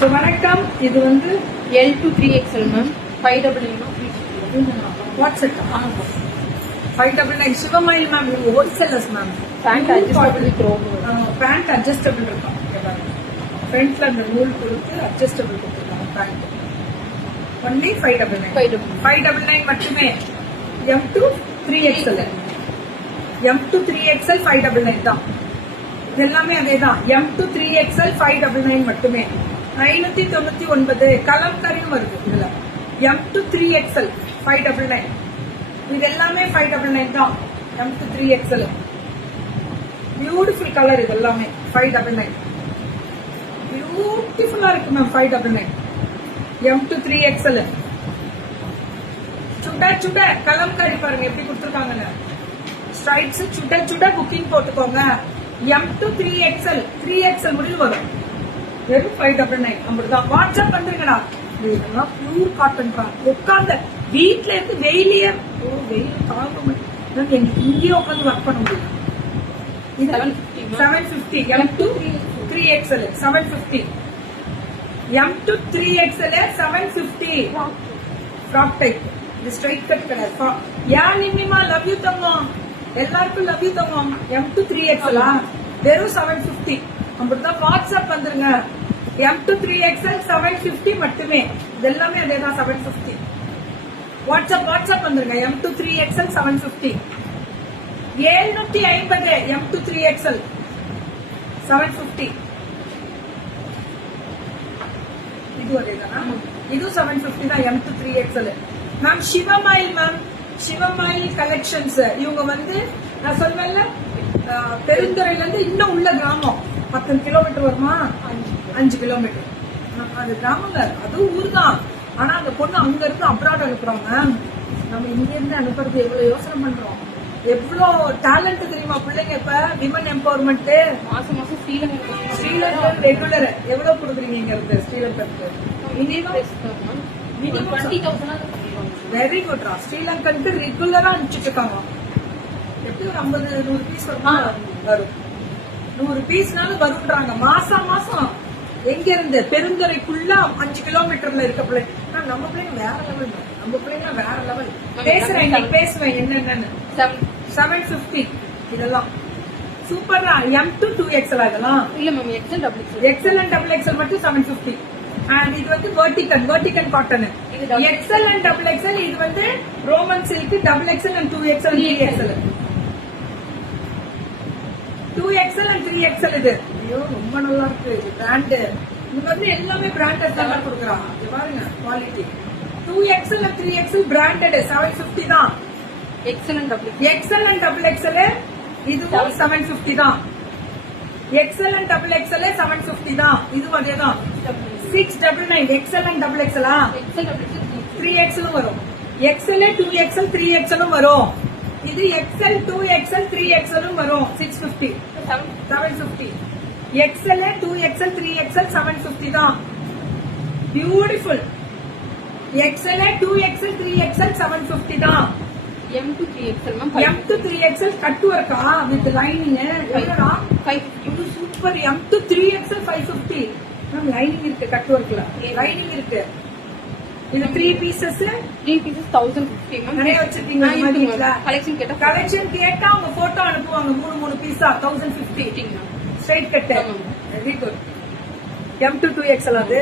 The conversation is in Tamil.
ஸோ வணக்கம். இது வந்து L to 3XL ma'am. 599 WhatsApp 599 Sivamayil ma'am. இவங்க wholesalers ma'am. Band adjustable with rope. Band adjustable இருக்கும். ஃப்ரண்ட்ல அந்த நூல் கொடுத்து அட்ஜஸ்டபிள் கொடுத்துருக்காங்க. பேண்ட் ஒன்லி 599 599 மட்டுமே. M to 3XL M to 3XL 599 தான். இது எல்லாமே அதேதான். M to 3XL 599 மட்டுமே. 599 கலம்கரியும் வருது இதுல. M to 3XL 599. இது எல்லாமே 599 தான். M to 3XL beautiful colour. இது எல்லாமே 599 பியூட்டிஃபுல்லா இருக்கு மேம். 599 M to 3XL சுட சுட கலம்கரி பாருங்க எப்படி கொடுத்துருக்காங்கன்னு. ஸ்ட்ரைப்ஸ் சுட சுட புக்கிங் போட்டுக்கோங்க. M to 3XL 3XL முடிவு வரும். வெறும் 599 அப்படிதான். வாட்ஸ்அப் வந்துருங்கடா. இதெல்லாம் பியூர் காட்டன் தான். உட்கார்ந்த வீட்டுல இருந்து வெயிலியே வெயில் தாங்க முடியும். எங்களுக்கு இங்கேயே உட்காந்து ஒர்க் பண்ண முடியும். 750 M to 3XL 750 M to 3XL 750 frock type. இது ஸ்ட்ரைட் கட் கிடையாது. ஏன் நிம்மிமா லவ் யூ தங்கம். எல்லாருக்கும் love you Thangam. M to 3XL வெறும் 750 அப்படிதான். வாட்ஸ்அப் வந்துருங்க. M to 3XL 750 மட்டுமே. இது எல்லாமே அதேதான் 750. வாட்ஸ்அப் வந்துருங்க. M to 3XL 750 750 M to 3XL 750. இது அதேதானா? இது 750 தான். M to 3XL ma'am. Sivamayil ma'am. Sivamayil collections. இவங்க வந்து நான் சொல்வேன்ல பெருந்துறையில இருந்து இன்னும் உள்ள கிராமம் 10 கிலோமீட்டர் வருமா? 5 கிலோமீட்டர். அது கிராமங்க. அதுவும் ஊர் தான். ஆனா அந்த பொண்ணு அங்க இருந்து அப்ராட் அனுப்புறாங்க. நம்ம இங்க இருந்து அனுப்புறது எவ்வளவு யோசனை பண்றோம். எவ்வளவு டேலண்ட் தெரியுமா பிள்ளைங்க. இப்ப விமன் எம்பவர்மெண்ட் மாசம் ஸ்ரீலங்கா ரெகுலர் எவ்வளவு கொடுக்குறீங்க இங்க இருந்து ஸ்ரீலங்காக்கு? Minimum 20,000 very குட்ரா. ஸ்ரீலங்கனுக்கு ரெகுலரா அனுப்பிச்சிட்டு இருக்காங்க. எப்படி ஒரு 50-100 பீஸ் வருமா? வரும். 100 பீஸ்னாலும் வரும்ன்றாங்க. மாசம் எங்க இருந்து? பெருந்துறைக்குள்ள 5 கிலோமீட்டர்ல இருக்க பிள்ளைங்க. நம்ம பிள்ளைங்க வேற லெவல். நம்ம பிள்ளைங்க வேற லெவல். பேசுறேன் இன்னைக்கு பேசுவேன் என்னென்னு. 750 இதெல்லாம் சூப்பரா. M to 2XL அதெல்லாம் இல்ல மேம். XL and XL மட்டும் 750. அண்ட் இது வந்து வெர்டிகன் காட்டன். XL and XXL இது வந்து Roman silk. XXL and 2XL and 3XL 2XL and 3XL இது. ஐயோ ரொம்ப நல்லா இருக்கு. இது பிராண்ட். இது வந்து எல்லாமே பிராண்டட் தான் கொடுக்குறாங்க. இது பாருங்க quality. 2XL and 3XL branded 750 தான். XL and XXL இதுவும் 750 தான். XL and XXL 750 தான். இதுவும் அதேதான். 699 XL and XXL 3XL வரும். XL 2XL 3XL வரும். இது XL 2XL 3XL வரும். 650 750. XL 2XL 3XL 750 தான். பியூட்டிஃபுல். XL 2XL 3XL 750 தான். M to 3XL ma'am. M to 3XL cut ஒர்க்கா வித் லைனிங் எவ்வளவுடா? 550. Super. M to 3XL 550 ma'am. Lining இருக்கு. கட் ஒர்க்ல லைனிங் இருக்கு. இது 3 பீசஸ் 1050 மேம். நிறைய வச்சிருக்கீங்க. கலெக்ஷன் கேட்டா அவங்க போட்டோ அனுப்புவாங்க. 3 பீஸா 1050 straight cut. Very good. M to 2XL அது